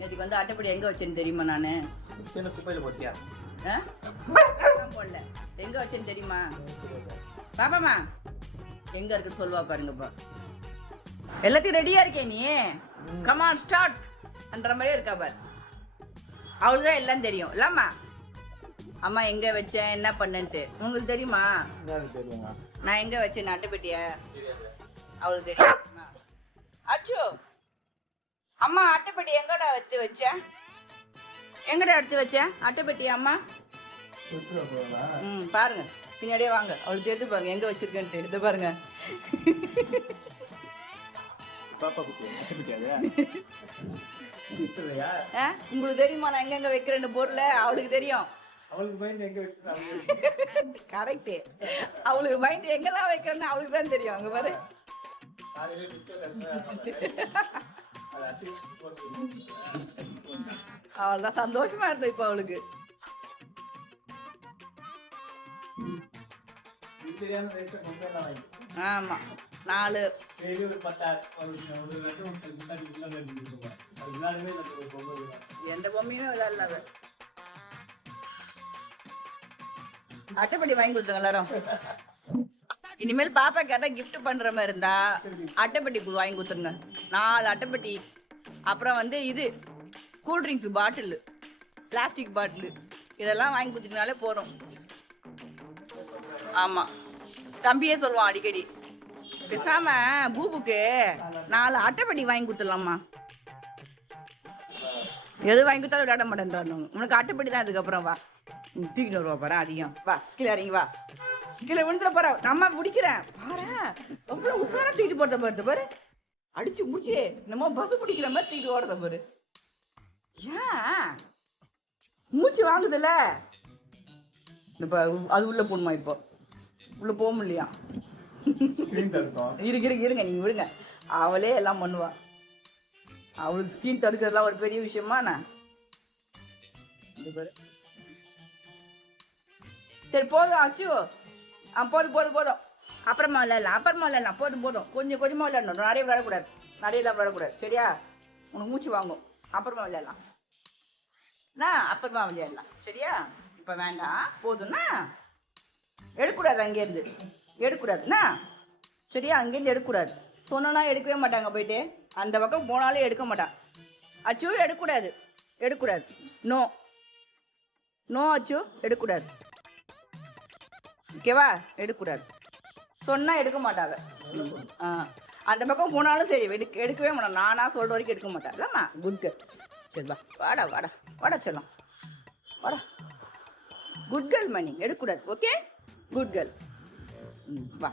நேற்றுக்கு வந்து அட்டைப்படி எங்கே வச்சேன்னு தெரியுமா நான்? சின்ன குப்பையில் போட்டியா? போடல. எங்கே வச்சேன்னு தெரியுமா? பாப்பாமா எங்கே இருக்குன்னு சொல்லுவா பாருங்கப்பா. எல்லாத்தையும் ரெடியாக இருக்கே நீ? கமான் ஸ்டார்ட் அன்ற மாதிரியே இருக்கா பாரு. அவளுக்கு தான் எல்லாம் தெரியும் இல்லம்மா? அம்மா எங்கே வச்சேன் என்ன பண்ணன்ட்டு உங்களுக்கு தெரியுமா? நான் எங்கே வச்சேன் அட்டைப்பெட்டிய அவளுக்கு தெரியும். அச்சோ அம்மா அட்டைப்பெட்டி எங்கடா எடுத்து வச்சேன்? எங்கடா எடுத்து வச்சேன் அட்டைப்பெட்டியா அம்மா? பாருங்க பின்னாடியே வாங்க. அவளுக்கு தெரிஞ்சு பாருங்க எங்க வச்சிருக்கேன்ட்டு. எடுத்து பாருங்க. உங்களுக்கு தெரியுமா நான் எங்க வைக்கிறேன்னு பொருள்? அவளுக்கு தெரியும். கரெக்ட். அவளுக்கு பயந்து எங்கெல்லாம் வைக்கிறேன்னு அவளுக்கு தான் தெரியும். அங்க பாரு. அவள்தான் சந்தோஷமா இருந்தது இப்ப அவளுக்கு. ஆமா 4 எந்த பொம்மையுமே விளையாடல. அட்டைப்பட்டி வாங்கி கொடுத்துருங்க எல்லாரும். இனிமேல் பாப்பா கேட்டா கிஃப்ட் பண்ற மாதிரி இருந்தா அட்டைப்பட்டி வாங்கி கொடுத்துருங்க. 4 அட்டைப்பட்டி. அப்புறம் வந்து இது கூல்ட்ரிங்க்ஸ் பாட்டில், பிளாஸ்டிக் பாட்டில் இதெல்லாம் வாங்கி கொடுத்தீங்கனாலே போதும். ஆமா தம்பியே சொல்லுவான் அடிக்கடி, பேசாம பூபுக்கு 4 அட்டைப்பட்டி வாங்கி கொடுத்துடலாமா? எது வாங்கி கொடுத்தாலும் விளையாட மாட்டேன்றாங்க. உனக்கு அட்டைப்பட்டி தான். அதுக்கப்புறம் வா தூக்கிட்டு வருவா பாரு. அதிகம் வா கீழே இறங்கி வா. கீழே விழுந்துட போற. நம்ம பிடிக்கிறேன் பாரு. எவ்வளவு உசாரா தூக்கிட்டு போறத பாரு. பாரு அடிச்சு முடிச்சு நம்ம பஸ் பிடிக்கிற மாதிரி தூக்கிட்டு ஓடுறத பாரு. ஏன் மூச்சு வாங்குதுல்ல? இப்ப அது உள்ள போகணுமா? இப்போ உள்ள போக முடியலையா? இருங்க நீங்க விடுங்க. அவளே எல்லாம் பண்ணுவா. அவளுக்கு ஸ்கிரீன் தடுக்கிறதுலாம் ஒரு பெரிய விஷயமா? நான் சரி போதும் அச்சு. போதும் அப்புறமா விளையாடலாம். போதும் கொஞ்சம் கொஞ்சமா விளையாடணும். நிறைய விளையாடக்கூடாது சரியா? உனக்கு மூச்சு வாங்கும். அப்புறமா விளையாடலாம். அப்புறமா விளையாடலாம் சரியா? இப்போ வேண்டாம் போதும்னா எடுக்கக்கூடாது. அங்கேருந்து எடுக்கக்கூடாதுண்ணா சரியா? அங்கேருந்து எடுக்கக்கூடாது. சொன்னா எடுக்கவே மாட்டாங்க. போயிட்டு அந்த பக்கம் போனாலே எடுக்க மாட்டான். அச்சு எடுக்கக்கூடாது. நோ அச்சு எடுக்கக்கூடாது. ஓகேவா? எடுக்கக்கூடாது சொன்னா எடுக்க மாட்டாவ. அந்த பக்கம் போனாலும் சரி எடுக்கவே மாட்டான். நானா சொல்ற வரைக்கும் எடுக்க மாட்டேன் இல்லம்மா? Good girl. சரி வாடா செல்லம் வாடா. குட் கேர்ள் மணி எடுக்கக்கூடாது. Okay good girl. வா